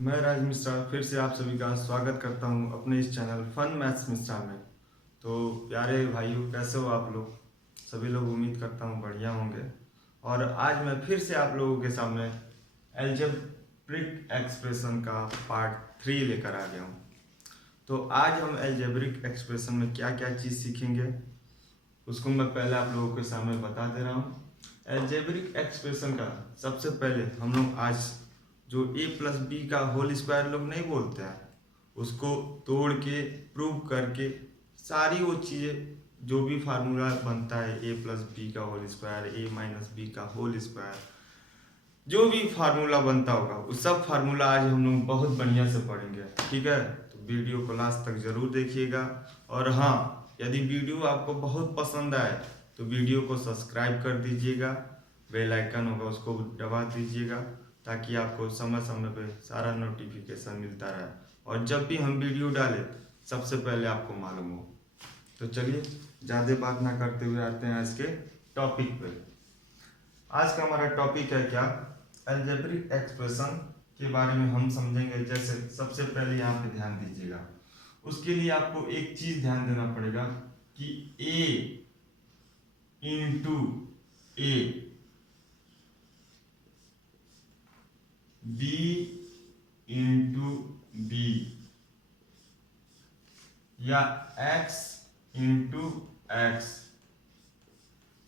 मैं राज मिश्रा फिर से आप सभी का स्वागत करता हूं अपने इस चैनल फन मैथ्स मिश्रा में। तो प्यारे भाइयों, कैसे हो आप लोग? सभी लोग उम्मीद करता हूं बढ़िया होंगे। और आज मैं फिर से आप लोगों के सामने एल्जेब्रिक एक्सप्रेशन का पार्ट 3 लेकर आ गया हूं। तो आज हम एल्जेब्रिक एक्सप्रेशन में क्या क्या चीज़ सीखेंगे उसको मैं पहले आप लोगों के सामने बता दे रहा हूँ। एल्जेब्रिक एक्सप्रेशन का सबसे पहले हम लोग आज जो a प्लस बी का होल स्क्वायर लोग नहीं बोलते हैं, उसको तोड़ के प्रूव करके सारी वो चीज़ें जो भी फार्मूला बनता है a प्लस बी का whole square, a minus B का होल स्क्वायर, जो भी फार्मूला बनता होगा उस सब फार्मूला आज हम लोग बहुत बढ़िया से पढ़ेंगे। ठीक है, तो वीडियो को लास्ट तक जरूर देखिएगा। और हाँ, यदि वीडियो आपको बहुत पसंद आए तो वीडियो को सब्सक्राइब कर दीजिएगा, बेल आइकन होगा उसको दबा दीजिएगा ताकि आपको समय समय पे सारा नोटिफिकेशन मिलता रहे और जब भी हम वीडियो डालें सबसे पहले आपको मालूम हो। तो चलिए ज़्यादा बात ना करते हुए आते हैं आज के टॉपिक पे। आज का हमारा टॉपिक है क्या? अलजेब्रिक एक्सप्रेशन के बारे में हम समझेंगे। जैसे सबसे पहले यहाँ पे ध्यान दीजिएगा, उसके लिए आपको एक चीज ध्यान देना पड़ेगा कि a into A, b into B या x इंटू एक्स।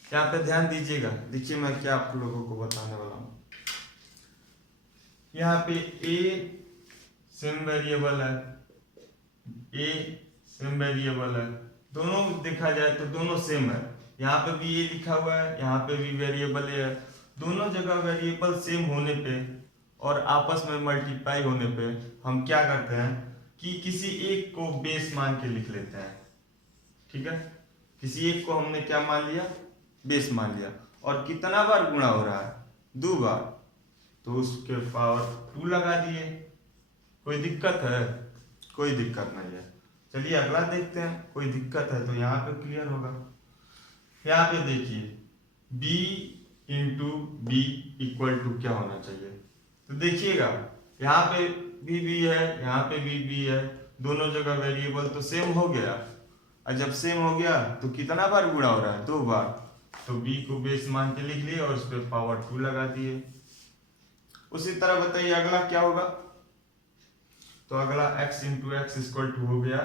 यहाँ पे ध्यान दीजिएगा, देखिए मैं क्या आप लोगों को बताने वाला हूँ। यहाँ पे a सेम वेरिएबल है, a सेम वेरिएबल है, दोनों देखा जाए तो दोनों सेम है। यहाँ पे भी a लिखा हुआ है, यहाँ पे भी वेरिएबल a है। दोनों जगह वेरिएबल सेम होने पे और आपस में मल्टीप्लाई होने पे हम क्या करते हैं कि किसी एक को बेस मान के लिख लेते हैं। ठीक है, किसी एक को हमने क्या मान लिया? बेस मान लिया। और कितना बार गुणा हो रहा है? 2 बार, तो उसके पावर 2 लगा दिए। कोई दिक्कत है? कोई दिक्कत नहीं है। चलिए अगला देखते हैं। कोई दिक्कत है तो यहाँ पे क्लियर होगा। यहाँ पे देखिए b into B equal to क्या होना चाहिए? तो देखिएगा यहाँ पे भी है, यहाँ पे भी है, दोनों जगह वेरिएबल तो सेम हो गया। और जब सेम हो गया तो कितना बार गुणा हो रहा है? 2 बार। तो b को बेस मान के लिख लिए और उस पर पावर 2 लगा दिए। उसी तरह बताइए अगला क्या होगा? तो अगला x into X equal to हो गया,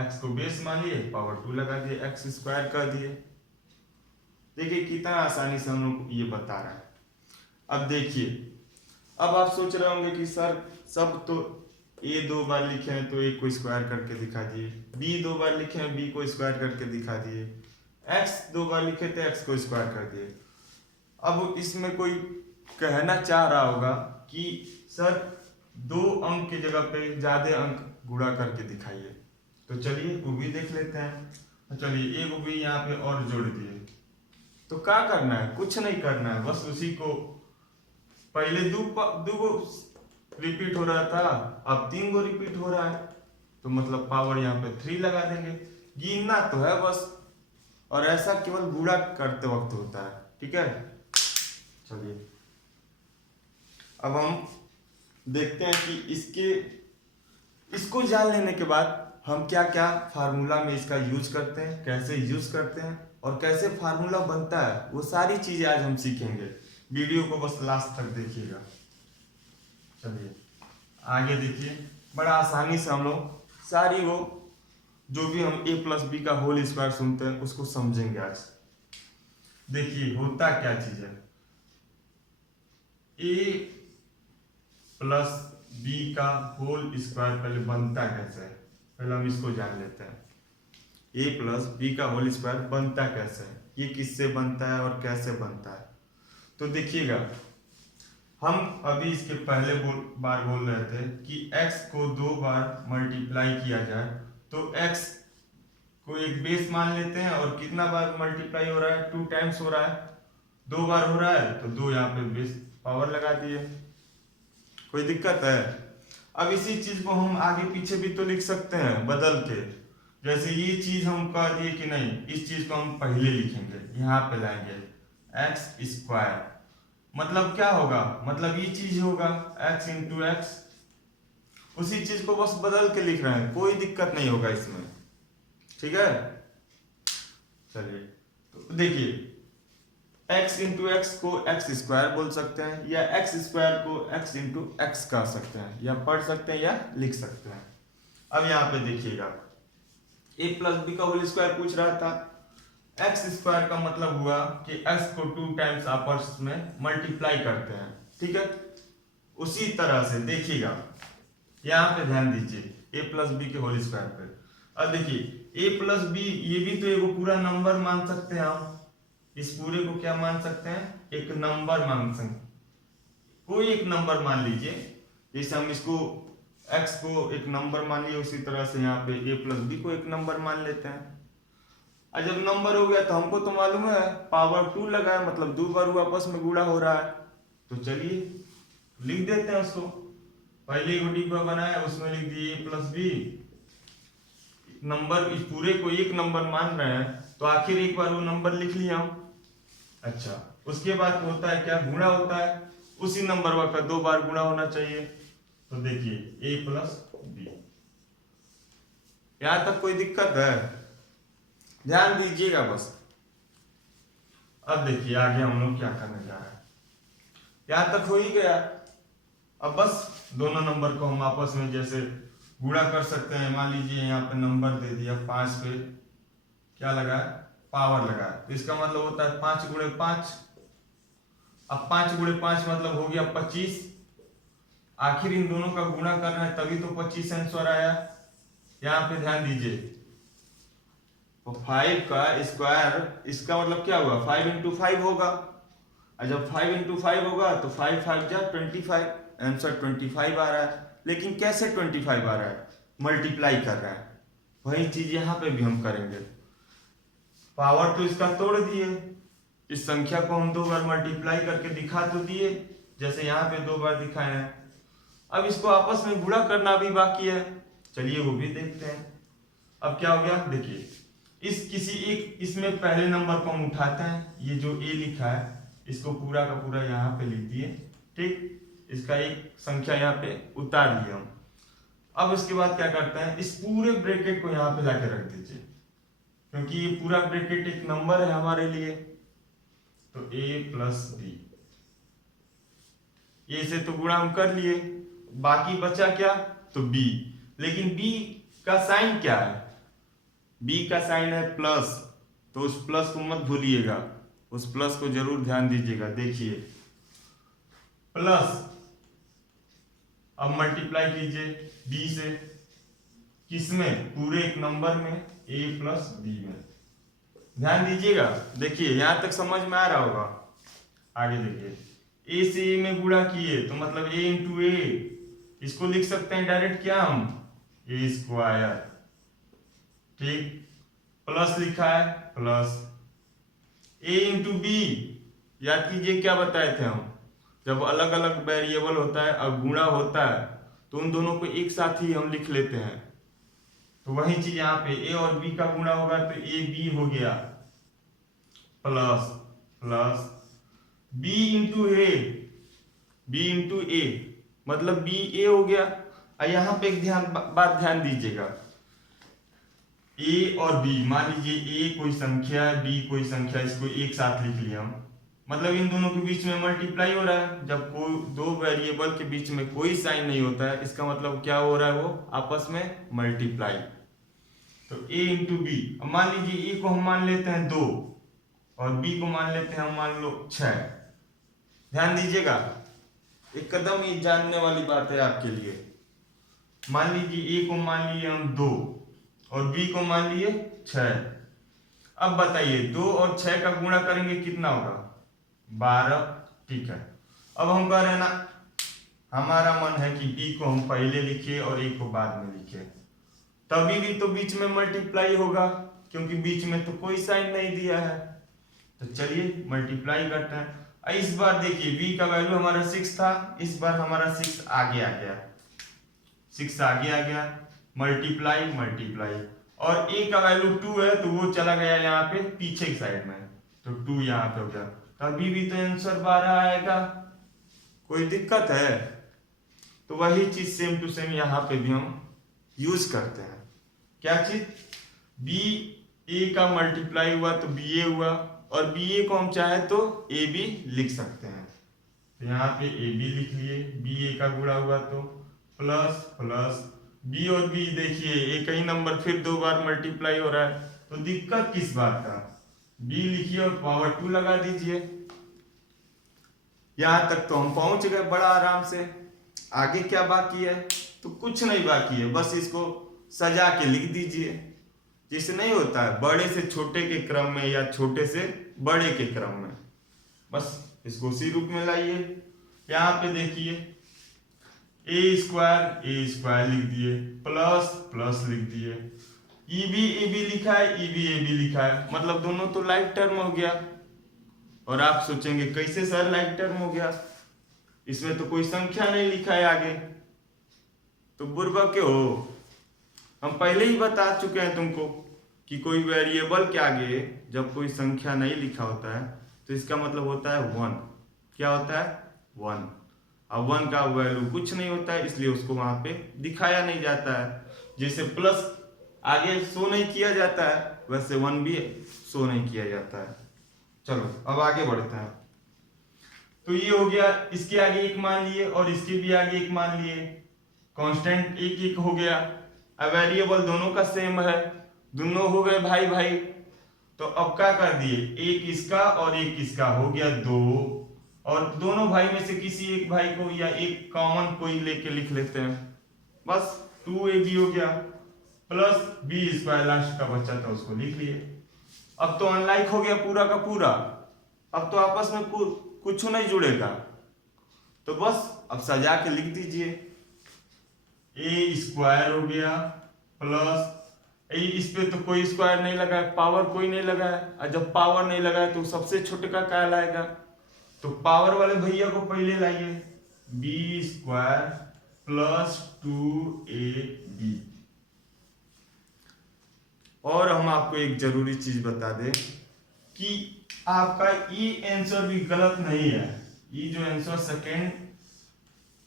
x को बेस मान लिए, पावर 2 लगा दिए, एक्स स्क्वायर कर दिए। देखिए कितना आसानी से हम लोग ये बता रहा है। अब देखिए, अब आप सोच रहे होंगे कि सर सब तो a 2 बार लिखे हैं तो a को स्क्वायर करके दिखा दिए, b 2 बार लिखे हैं b को स्क्वायर करके दिखा दिए, x 2 बार लिखे थे x को स्क्वायर कर दिए। अब इसमें कोई कहना चाह रहा होगा कि सर 2 अंक की जगह पे ज्यादा अंक गुणा करके दिखाइए। तो चलिए वो भी देख लेते हैं। तो चलिए एक भी यहाँ पे और जोड़ दिए। तो क्या करना है? कुछ नहीं करना है, बस उसी को पहले दो गो रिपीट हो रहा था, अब 3 गो रिपीट हो रहा है, तो मतलब पावर यहाँ पे 3 लगा देंगे। गिनना तो है बस, और ऐसा केवल गुणा करते वक्त होता है। ठीक है, चलिए अब हम देखते हैं कि इसको जान लेने के बाद हम क्या क्या फार्मूला में इसका यूज करते हैं, कैसे यूज करते हैं और कैसे फार्मूला बनता है, वो सारी चीजें आज हम सीखेंगे। वीडियो को बस लास्ट तक देखिएगा। चलिए आगे देखिए, बड़ा आसानी से हम लोग सारी वो जो भी हम a प्लस बी का होल स्क्वायर सुनते हैं उसको समझेंगे आज। देखिए होता क्या चीज है, a प्लस बी का होल स्क्वायर पहले बनता कैसे है, पहले हम इसको जान लेते हैं। a प्लस बी का होल स्क्वायर बनता कैसे है, ये किससे बनता है और कैसे बनता है? तो देखिएगा, हम अभी इसके पहले बार बोल रहे थे कि x को 2 बार मल्टीप्लाई किया जाए तो x को एक बेस मान लेते हैं, और कितना बार मल्टीप्लाई हो रहा है? 2 टाइम्स हो रहा है, 2 बार हो रहा है तो 2 यहाँ पे बेस पावर लगा दिए। कोई दिक्कत है? अब इसी चीज को हम आगे पीछे भी तो लिख सकते हैं बदल के। जैसे ये चीज हम कह दिए कि नहीं, इस चीज को हम पहले लिखेंगे, यहाँ पे लाएंगे एक्स स्क्वायर, मतलब क्या होगा? मतलब ये चीज होगा x इंटू एक्स उसी चीज को बस बदल के लिख रहे हैं, कोई दिक्कत नहीं होगा इसमें, ठीक है। चलिए तो देखिए, x इंटू एक्स को एक्स स्क्वायर बोल सकते हैं, या एक्स स्क्वायर को x इंटू एक्स कह सकते हैं, या पढ़ सकते हैं या लिख सकते हैं। अब यहाँ पे देखिएगा, a प्लस बी का होल स्क्वायर पूछ रहा था। एक्स स्क्वायर का मतलब हुआ कि x को 2 टाइम्स आपस में मल्टीप्लाई करते हैं, ठीक है। उसी तरह से देखिएगा, यहाँ पे ध्यान दीजिए, a प्लस बी के होल स्क्वायर पे। अब देखिए a प्लस बी, ये भी तो एक पूरा नंबर मान सकते हैं हम, इस पूरे को क्या मान सकते हैं, एक नंबर मान सकते हैं, कोई एक नंबर मान लीजिए। जैसे हम इसको x को एक नंबर मान लिए, उसी तरह से यहाँ पे a प्लस बी को एक नंबर मान लेते हैं। और जब नंबर हो गया तो हमको तो मालूम है पावर 2 लगा है, मतलब 2 बार वो आपस में गुणा हो रहा है। तो चलिए लिख देते हैं उसको, पहले एक डिब्बा बनाया उसमें लिख दिए a प्लस बी नंबर, इस पूरे को एक नंबर मान रहे हैं तो आखिर एक बार वो नंबर लिख लिया हम। अच्छा, उसके बाद होता है क्या, गुणा होता है, उसी नंबर का 2 बार गुणा होना चाहिए। तो देखिए a प्लस बी, यहां तक कोई दिक्कत है, ध्यान दीजिएगा बस। अब देखिए आगे हम लोग क्या करने जा रहे हैं, यहां तक हो ही गया। अब बस दोनों नंबर को हम आपस में जैसे गुणा कर सकते हैं। मान लीजिए यहाँ पे नंबर दे दिया 5 पे क्या लगा है, पावर लगा है, तो इसका मतलब होता है 5 गुणे 5। अब 5 गुणे 5 मतलब हो गया 25। आखिर इन दोनों का गुणा करना है तभी तो 25 आंसर आया। यहाँ पे ध्यान दीजिए, तो 5 का स्क्वायर, इसका मतलब क्या हुआ, 5 इंटू 5 होगा। और जब 5 इंटू 5 होगा तो 5 5 जा 25, आंसर 25 आ रहा है। लेकिन कैसे 25 आ रहा है, मल्टीप्लाई कर रहा है। वही चीज यहाँ पे भी हम करेंगे, पावर तो इसका तोड़ दिए, इस संख्या को हम 2 बार मल्टीप्लाई करके दिखा तो दिए, जैसे यहाँ पे 2 बार दिखाए हैं। अब इसको आपस में गुणा करना भी बाकी है, चलिए वो भी देखते हैं। अब क्या हो गया, देखिए इस किसी एक, इसमें पहले नंबर को हम उठाते हैं, ये जो a लिखा है इसको पूरा का पूरा यहाँ पे लिख दिए, ठीक। इसका एक संख्या यहाँ पे उतार लिया हम। अब इसके बाद क्या करते हैं, इस पूरे ब्रैकेट को यहाँ पे लाके रख दीजिए, क्योंकि ये पूरा ब्रैकेट एक नंबर है हमारे लिए। तो a प्लस बी, ये से तो गुणा हम कर लिए, बाकी बचा क्या, तो b। लेकिन b का साइन क्या है, b का साइन है प्लस, तो उस प्लस को मत भूलिएगा, उस प्लस को जरूर ध्यान दीजिएगा। देखिए प्लस, अब मल्टीप्लाई कीजिए b से, किसमें, पूरे एक नंबर में, a प्लस बी में। ध्यान दीजिएगा, देखिए यहां तक समझ में आ रहा होगा। आगे देखिए, a से a में गुणा किए तो मतलब a इंटू ए, इसको लिख सकते हैं डायरेक्ट क्या हम, a स्क्वायर, ठीक। प्लस लिखा है प्लस a इंटू बी, याद कीजिए क्या बताए थे हम, जब अलग अलग वेरिएबल होता है और गुणा होता है तो उन दोनों को एक साथ ही हम लिख लेते हैं। तो वही चीज यहाँ पे a और b का गुणा होगा तो a b हो गया, plus plus b into A, b into ए मतलब b a हो गया। और यहाँ पे एक बात ध्यान दीजिएगा, a और b, मान लीजिए a कोई संख्या है, b कोई संख्या, इसको एक साथ लिख लिया हम, मतलब इन दोनों के बीच में मल्टीप्लाई हो रहा है। जब कोई दो वेरिएबल के बीच में कोई साइन नहीं होता है, इसका मतलब क्या हो रहा है, वो आपस में मल्टीप्लाई। तो a इंटू बी, मान लीजिए a को हम मान लेते हैं 2 और b को मान लेते हैं हम मान लो 6। ध्यान दीजिएगा, एक कदम ही जानने वाली बात है आपके लिए। मान लीजिए a को मान लिए हम 2 और b को मान लिए 6। अब बताइए 2 और 6 का गुणा करेंगे कितना होगा, 12, ठीक है। अब हम कह रहे हैं ना, हमारा मन है कि b को हम पहले लिखे और a को बाद में लिखे, तभी भी तो बीच में मल्टीप्लाई होगा, क्योंकि बीच में तो कोई साइन नहीं दिया है। तो चलिए मल्टीप्लाई करते हैं। इस बार देखिए b का वैल्यू हमारा 6 था, इस बार हमारा 6 आगे आ गया, 6 आगे आ गया, मल्टीप्लाई मल्टीप्लाई, और a का वैल्यू 2 है तो वो चला गया यहाँ पे पीछे की साइड में, तो 2 यहाँ पे हो गया। तभी भी तो आंसर 12 आएगा, कोई दिक्कत है। तो वही चीज सेम टू सेम यहाँ पे भी हम यूज करते हैं। क्या चीज, बी ए का मल्टीप्लाई हुआ तो बी ए हुआ, और बी ए को हम चाहे तो ए बी लिख सकते हैं। तो यहाँ पे ए बी लिख लिए, बी ए का गुणा हुआ तो प्लस प्लस बी और बी, देखिए एक ही नंबर फिर 2 बार मल्टीप्लाई हो रहा है, तो दिक्कत किस बात का, बी लिखिए और पावर 2 लगा दीजिए। यहां तक तो हम पहुंच गए बड़ा आराम से। आगे क्या बाकी है, तो कुछ नहीं बाकी है, बस इसको सजा के लिख दीजिए। जिससे नहीं होता है बड़े से छोटे के क्रम में या छोटे से बड़े के क्रम में, बस इसको उसी रूप में लाइए। यहाँ पे देखिए ए स्क्वायर लिख दिए, प्लस प्लस लिख दिए, ई बी लिखा है, ई बी लिखा है, मतलब दोनों तो लाइक टर्म हो गया। और आप सोचेंगे कैसे सर लाइक टर्म हो गया, इसमें तो कोई संख्या नहीं लिखा है आगे, तो बुर्बक के हो। हम पहले ही बता चुके हैं तुमको कि कोई वेरिएबल के आगे जब कोई संख्या नहीं लिखा होता है तो इसका मतलब होता है 1। क्या होता है, 1। अब 1 का वैल्यू कुछ नहीं होता है, इसलिए उसको वहां पे दिखाया नहीं जाता है। जैसे प्लस आगे शो नहीं किया जाता है, वैसे 1 भी शो नहीं किया जाता है। चलो अब आगे बढ़ते हैं। तो ये हो गया, इसके आगे एक मान लिए और इसके भी आगे एक मान लिए, कांस्टेंट एक एक हो गया। अब वेरिएबल दोनों का सेम है, दोनों हो गए भाई भाई। तो अब क्या कर दिए, एक इसका और एक इसका, हो गया 2, और दोनों भाई में से किसी एक भाई को या एक कॉमन कोई लेके लिख लेते हैं, बस 2ab हो गया, प्लस बी स्क्वायर लास्ट का बचा था उसको लिख लिए। अब तो अनलाइक हो गया पूरा का पूरा, अब तो आपस में कुछ नहीं जुड़ेगा, तो बस अब सजा के लिख दीजिए। ए स्क्वायर हो गया प्लस इस पे तो कोई स्क्वायर नहीं लगा है, पावर कोई नहीं लगा है, और जब पावर नहीं लगा है तो सबसे छोटे का क्या लाएगा, तो पावर वाले भैया को पहले लाइए, बी स्क्वायर प्लस 2ab। और हम आपको एक जरूरी चीज बता दें कि आपका ये आंसर भी गलत नहीं है। ये जो आंसर सेकेंड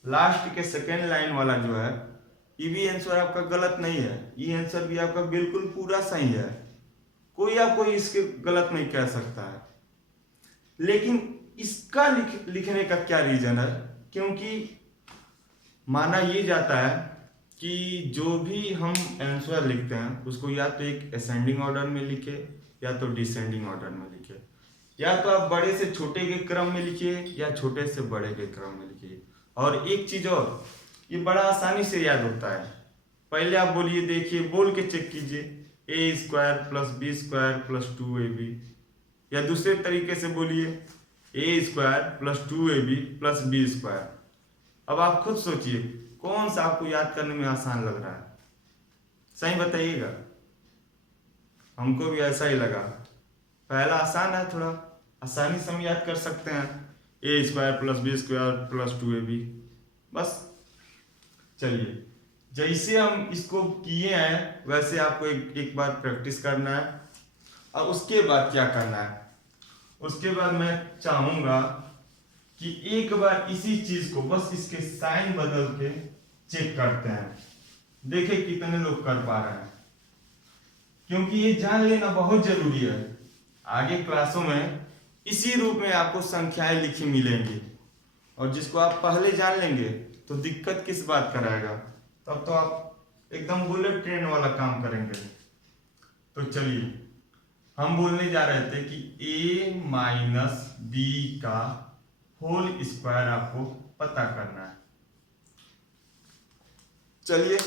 लास्ट के सेकेंड लाइन वाला जो है, ये भी आंसर आपका गलत नहीं है, ये आंसर भी आपका बिल्कुल पूरा सही है, कोई आपको इसके गलत नहीं कह सकता है। लेकिन इसका लिखने का क्या रीजन है, क्योंकि माना ये जाता है कि जो भी हम आंसर लिखते हैं उसको या तो एक असेंडिंग ऑर्डर में लिखे या तो डिसेंडिंग ऑर्डर में लिखे, या तो आप बड़े से छोटे के क्रम में लिखिए या छोटे से बड़े के क्रम में लिखिए। और एक चीज और, ये बड़ा आसानी से याद होता है। पहले आप बोलिए, देखिए बोल के चेक कीजिए, A square plus B square plus 2ab, या दूसरे तरीके से बोलिए A square plus 2ab plus B square. अब आप खुद सोचिए कौन सा आपको याद करने में आसान लग रहा है, सही बताइएगा। हमको भी ऐसा ही लगा, पहला आसान है, थोड़ा आसानी से हम याद कर सकते हैं, A square plus B square plus 2ab। बस चलिए, जैसे हम इसको किए हैं वैसे आपको एक बार प्रैक्टिस करना है। और उसके बाद क्या करना है, उसके बाद मैं चाहूंगा कि एक बार इसी चीज को बस इसके साइन बदल के चेक करते हैं, देखें कितने लोग कर पा रहे हैं, क्योंकि ये जान लेना बहुत जरूरी है। आगे क्लासों में इसी रूप में आपको संख्याएं लिखी मिलेंगी, और जिसको आप पहले जान लेंगे तो दिक्कत किस बात का रहेगा, तब तो आप एकदम बुलेट ट्रेन वाला काम करेंगे। तो चलिए, हम बोलने जा रहे थे कि a माइनस बी का होल स्क्वायर आपको पता करना है। चलिए,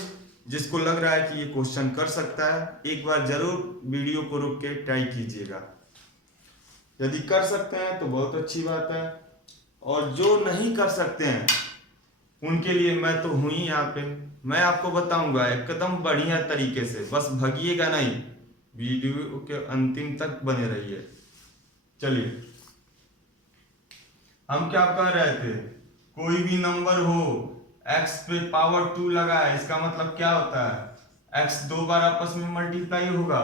जिसको लग रहा है कि ये क्वेश्चन कर सकता है, एक बार जरूर वीडियो को रुक के ट्राई कीजिएगा। यदि कर सकते हैं तो बहुत अच्छी बात है, और जो नहीं कर सकते हैं उनके लिए मैं तो हूं ही यहाँ पे, मैं आपको बताऊंगा एकदम बढ़िया तरीके से, बस भगिएगा नहीं, वीडियो के अंतिम तक बने रहिए। चलिए, हम क्या कह रहे थे, कोई भी नंबर हो x पे पावर 2 लगा है, इसका मतलब क्या होता है, x 2 बार आपस में मल्टीप्लाई होगा।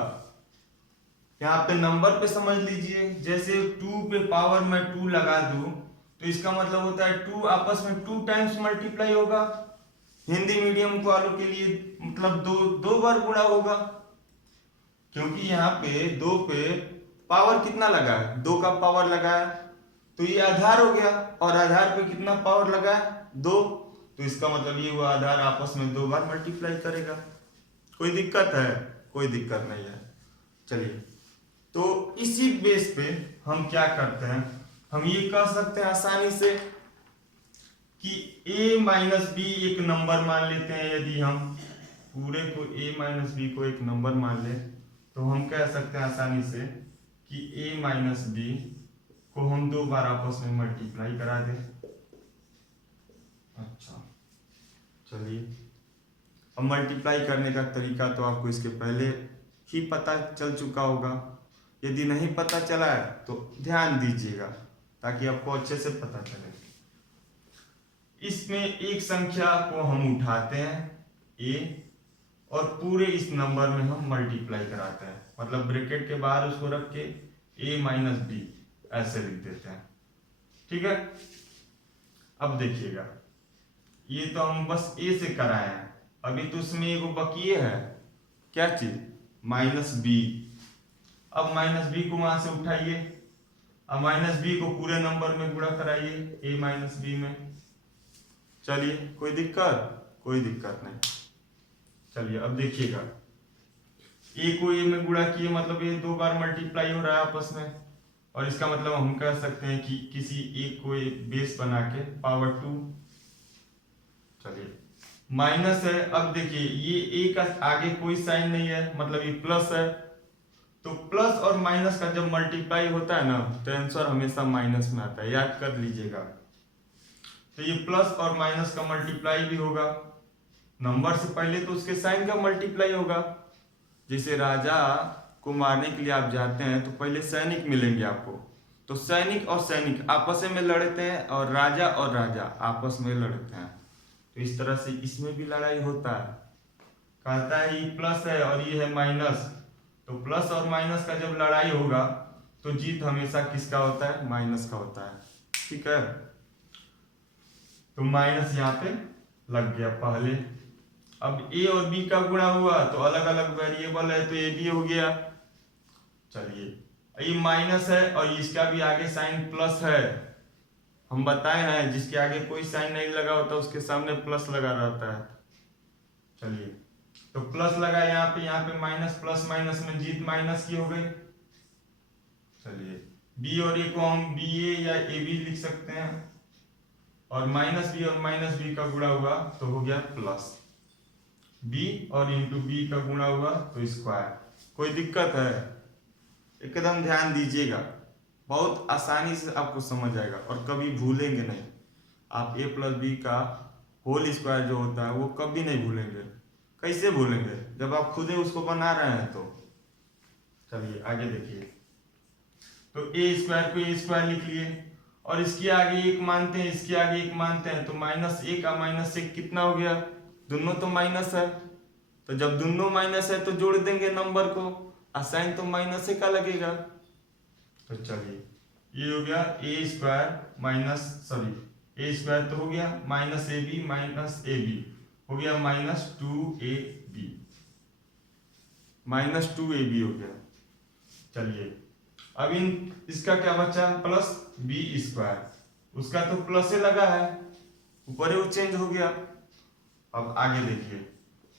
यहाँ पे नंबर पे समझ लीजिए, जैसे 2 पे पावर में 2 लगा दूं तो इसका मतलब होता है 2 आपस में 2 टाइम्स मल्टीप्लाई होगा, हिंदी मीडियम वालों के लिए मतलब दो बार गुणा होगा, क्योंकि यहाँ पे 2 पे पावर कितना लगा है, 2 का पावर लगा है, तो ये आधार हो गया, और आधार पे कितना पावर लगा है, 2, तो इसका मतलब ये हुआ आधार आपस में 2 बार मल्टीप्लाई करेगा। कोई दिक्कत है? कोई दिक्कत नहीं है। चलिए, तो इसी बेस पे हम क्या करते हैं, हम ये कह सकते हैं आसानी से कि a माइनस बी एक नंबर मान लेते हैं। यदि हम पूरे को a माइनस बी को एक नंबर मान ले, तो हम कह सकते हैं आसानी से कि a माइनस बी को हम 2 बार आपस में मल्टीप्लाई करा दें। अच्छा, चलिए, अब मल्टीप्लाई करने का तरीका तो आपको इसके पहले ही पता चल चुका होगा। यदि नहीं पता चला है तो ध्यान दीजिएगा ताकि आपको अच्छे से पता चले। इसमें एक संख्या को हम उठाते हैं a, और पूरे इस नंबर में हम मल्टीप्लाई कराते हैं, मतलब ब्रैकेट के बाहर उसको रख के a माइनस बी ऐसे लिख देते हैं। ठीक है, अब देखिएगा, ये तो हम बस a से कराए हैं, अभी तो उसमें एगो बकिए है, क्या चीज, माइनस बी। अब माइनस बी को वहां से उठाइए, अब माइनस बी को पूरे नंबर में गुणा कराइए a माइनस बी में। चलिए, कोई दिक्कत? कोई दिक्कत नहीं। चलिए, अब देखिएगा, a को a में गुणा किए, मतलब ये 2 बार मल्टीप्लाई हो रहा है आपस में, और इसका मतलब हम कह सकते हैं कि किसी एक को एक बेस बना के पावर 2। चलिए, माइनस है, अब देखिए ये a का आगे कोई साइन नहीं है, मतलब ये प्लस है, तो प्लस और माइनस का जब मल्टीप्लाई होता है ना, तो आंसर हमेशा माइनस में आता है, याद कर लीजिएगा। तो ये प्लस और माइनस का मल्टीप्लाई भी होगा, नंबर से पहले तो उसके साइन का मल्टीप्लाई होगा। जैसे राजा को मारने के लिए आप जाते हैं तो पहले सैनिक मिलेंगे आपको, तो सैनिक और सैनिक आपस में लड़ते हैं, और राजा आपस में लड़ते हैं। तो इस तरह से इसमें भी लड़ाई होता है। कहता है ये प्लस है और ये है माइनस, तो प्लस और माइनस का जब लड़ाई होगा तो जीत हमेशा किसका होता है, माइनस का होता है। ठीक है, तो माइनस यहाँ पे लग गया पहले। अब a और b का गुणा हुआ तो अलग अलग वेरिएबल है, तो a भी हो गया। चलिए, ये माइनस है और इसका भी आगे साइन प्लस है, हम बताए हैं जिसके आगे कोई साइन नहीं लगा होता उसके सामने प्लस लगा रहता है। चलिए, तो प्लस लगा यहाँ पे माइनस, प्लस माइनस में जीत माइनस की हो गई। चलिए, b और a को हम ba या ab लिख सकते हैं, और माइनस b और माइनस b का गुणा हुआ तो हो गया प्लस, b और इंटू b का गुणा हुआ तो स्क्वायर। कोई दिक्कत है? एकदम ध्यान दीजिएगा, बहुत आसानी से आपको समझ आएगा और कभी भूलेंगे नहीं आप। a प्लस बी का होल स्क्वायर जो होता है वो कभी नहीं भूलेंगे। कैसे भूलेंगे? जब आप खुद ही उसको बना रहे हैं तो। चलिए आगे देखिए, तो a स्क्वायर को a स्क्वायर लिख लिए, और इसके आगे 1 मानते हैं, इसके आगे 1 मानते हैं, तो माइनस 1 का माइनस 1 कितना हो गया, दोनों तो माइनस है, तो जब दोनों माइनस है तो जोड़ देंगे नंबर को, साइन तो माइनस का लगेगा। तो चलिए, ये हो गया a square minus, sorry a square तो हो गया minus A B minus A B हो गया माइनस 2ab, माइनस 2ab हो गया। चलिए, अब इसका क्या बचा, प्लस बी स्क्वायर, उसका तो प्लस से लगा है, ऊपर ही वो चेंज हो गया। अब आगे देखिए,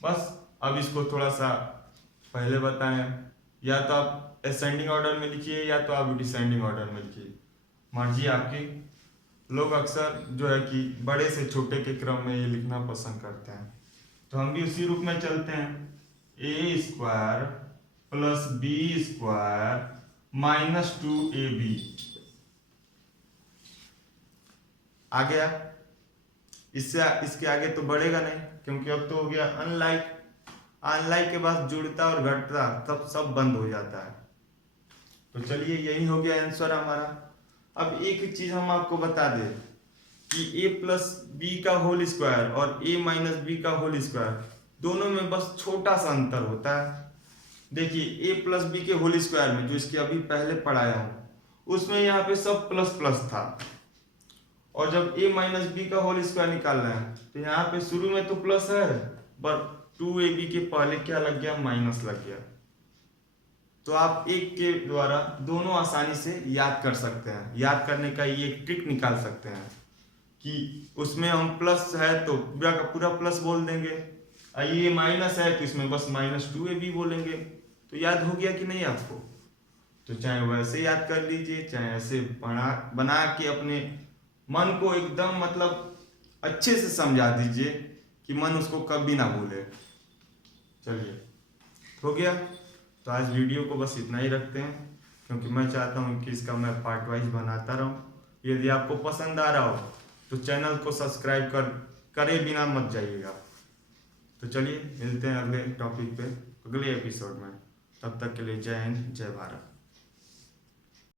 बस अब इसको थोड़ा सा पहले बताएं, या तो आप असेंडिंग ऑर्डर में लिखिए या तो आप डिसेंडिंग ऑर्डर में लिखिए, मर्जी आपकी। लोग अक्सर जो है कि बड़े से छोटे के क्रम में ये लिखना पसंद करते हैं, तो हम भी उसी रूप में चलते हैं। A square plus B square minus 2ab आ गया। इससे इसके आगे तो बढ़ेगा नहीं, क्योंकि अब तो हो गया अनलाइक। अनलाइक के बाद जुड़ता और घटता तब सब बंद हो जाता है। तो चलिए, यही हो गया आंसर हमारा। अब एक चीज हम आपको बता दें कि a प्लस बी का होल स्क्वायर और a माइनस बी का होल स्क्वायर दोनों में बस छोटा सा अंतर होता है। देखिए, a प्लस बी के होल स्क्वायर में जो इसके अभी पहले पढ़ाया हूं, उसमें यहाँ पे सब प्लस प्लस था, और जब a माइनस बी का होल स्क्वायर निकालना है तो यहाँ पे शुरू में तो प्लस है, पर 2ab के पहले क्या लग गया, माइनस लग गया। तो आप एक के द्वारा दोनों आसानी से याद कर सकते हैं। याद करने का ये एक ट्रिक निकाल सकते हैं कि उसमें हम प्लस है तो पूरा का पूरा प्लस बोल देंगे, ये माइनस है तो इसमें बस -2ab बोलेंगे। तो याद हो गया कि नहीं आपको? तो चाहे वैसे याद कर लीजिए, चाहे ऐसे बना के अपने मन को एकदम मतलब अच्छे से समझा दीजिए कि मन उसको कभी ना भूले। चलिए, हो गया। तो आज वीडियो को बस इतना ही रखते हैं, क्योंकि मैं चाहता हूँ कि इसका मैं पार्ट वाइज बनाता रहूँ। यदि आपको पसंद आ रहा हो तो चैनल को सब्सक्राइब करे बिना मत जाइएगा। तो चलिए मिलते हैं अगले टॉपिक पे, अगले एपिसोड में। तब तक के लिए जय हिंद, जय भारत।